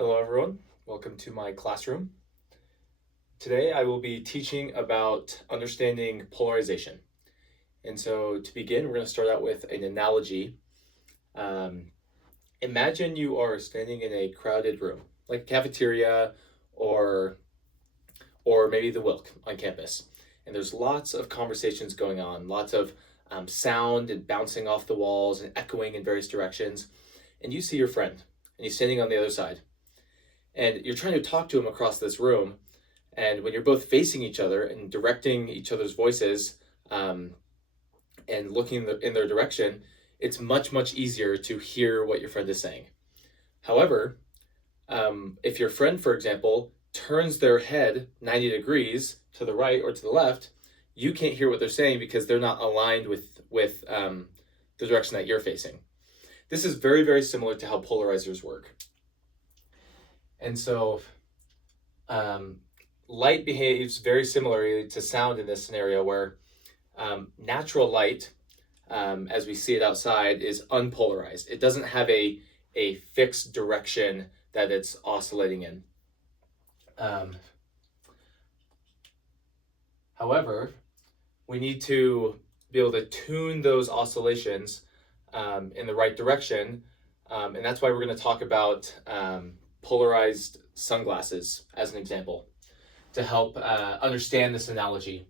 Hello everyone, welcome to my classroom. Today I will be teaching about understanding polarization. And so to begin, we're going to start out with an analogy. Um, Imagine you are standing in a crowded room, like a cafeteria or, or maybe the Wilk on campus. And there's lots of conversations going on, lots of sound and bouncing off the walls and echoing in various directions. And you see your friend, and he's standing on the other side. And you're trying to talk to him across this room, and when you're both facing each other and directing each other's voices and looking in their direction, it's much easier to hear what your friend is saying. However, if your friend, for example, turns their head 90 degrees to the right or to the left, you can't hear what they're saying because they're not aligned with the direction that you're facing. This is very similar to how polarizers work. And so light behaves very similarly to sound in this scenario where natural light, as we see it outside, is unpolarized. It doesn't have a fixed direction that it's oscillating in. However, we need to be able to tune those oscillations in the right direction, and that's why we're going to talk about polarized sunglasses as an example to help understand this analogy.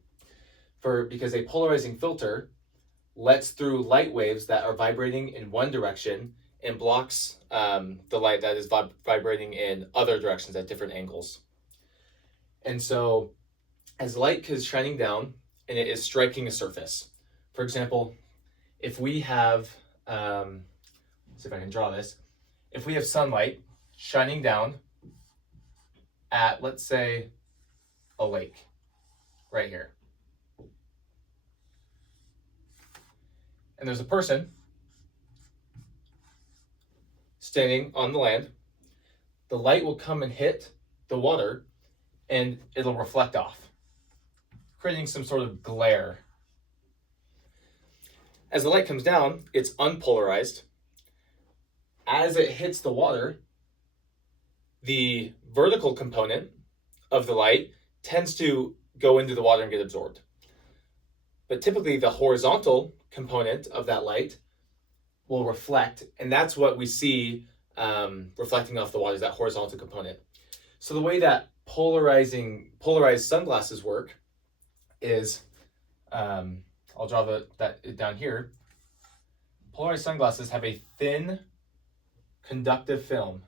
Because a polarizing filter lets through light waves that are vibrating in one direction and blocks the light that is vibrating in other directions at different angles. And so as light is shining down and it is striking a surface, for example, if we have, let's see if I can draw this, if we have sunlight shining down at, let's say, a lake right here. And there's a person standing on the land. The light will come and hit the water and it'll reflect off, creating some sort of glare. As the light comes down, it's unpolarized. As it hits the water, the vertical component of the light tends to go into the water and get absorbed. But typically the horizontal component of that light will reflect, and that's what we see reflecting off the water, is that horizontal component. So the way that polarized sunglasses work is, I'll draw that down here. Polarized sunglasses have a thin conductive film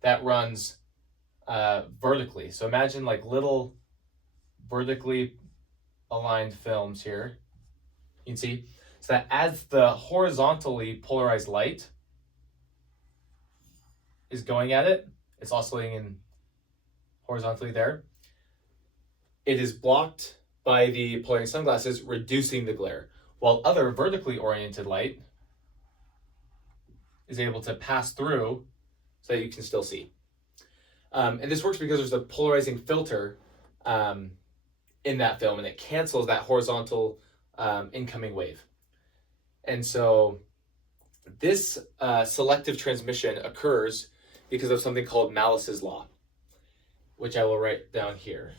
that runs vertically. So imagine like little vertically aligned films here. You can see, so that as the horizontally polarized light is going at it, it's oscillating in horizontally there, it is blocked by the polarizing sunglasses, reducing the glare, while other vertically oriented light is able to pass through so that you can still see. And this works because there's a polarizing filter in that film, and it cancels that horizontal incoming wave. And so this selective transmission occurs because of something called Malice's law, which I will write down here.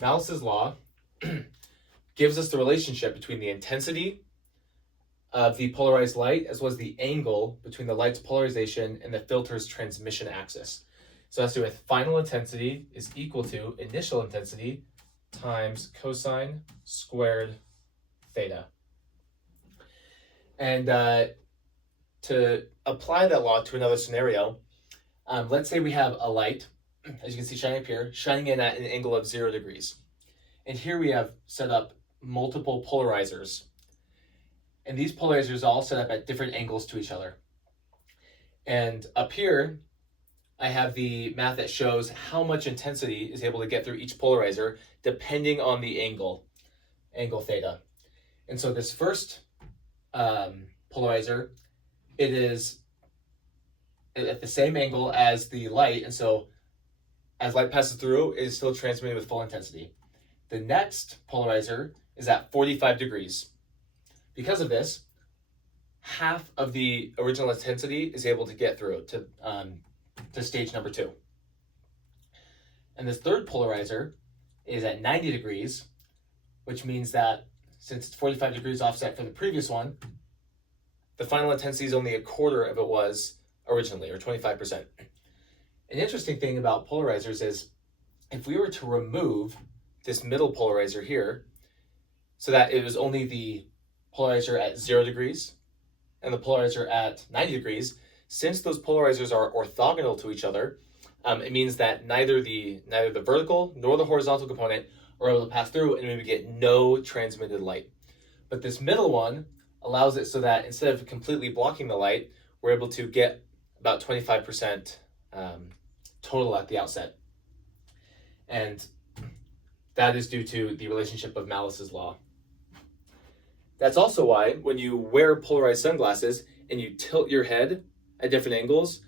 Malice's law gives us the relationship between the intensity of the polarized light as well as the angle between the light's polarization and the filter's transmission axis. So it has to do with final intensity is equal to initial intensity times cosine squared theta. And to apply that law to another scenario, let's say we have a light, as you can see shining up here, shining in at an angle of 0 degrees. And here we have set up multiple polarizers. And these polarizers are all set up at different angles to each other. And up here, I have the math that shows how much intensity is able to get through each polarizer depending on the angle theta. And so this first polarizer, it is at the same angle as the light, and so as light passes through, it is still transmitting with full intensity. The next polarizer is at 45 degrees. Because of this, half of the original intensity is able to get through to stage number 2. And this third polarizer is at 90 degrees, which means that since it's 45 degrees offset from the previous one, the final intensity is only a quarter of it was originally, or 25%. An interesting thing about polarizers is if we were to remove this middle polarizer here, so that it was only the polarizer at 0 degrees and the polarizer at 90 degrees, since those polarizers are orthogonal to each other, it means that neither the vertical nor the horizontal component are able to pass through, and we would get no transmitted light. But this middle one allows it so that instead of completely blocking the light, we're able to get about 25% total at the outset. And that is due to the relationship of Malice's law. That's also why when you wear polarized sunglasses and you tilt your head at different angles,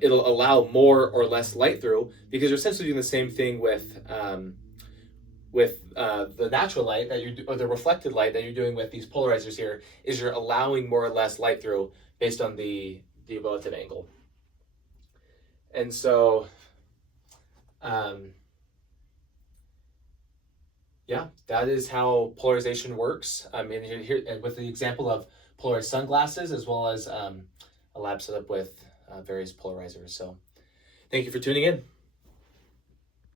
it'll allow more or less light through, because you're essentially doing the same thing with the natural light or the reflected light that you're doing with these polarizers here, is you're allowing more or less light through based on the relative angle. And so, yeah, that is how polarization works. And here with the example of polarized sunglasses, as well as a lab setup with various polarizers. So thank you for tuning in.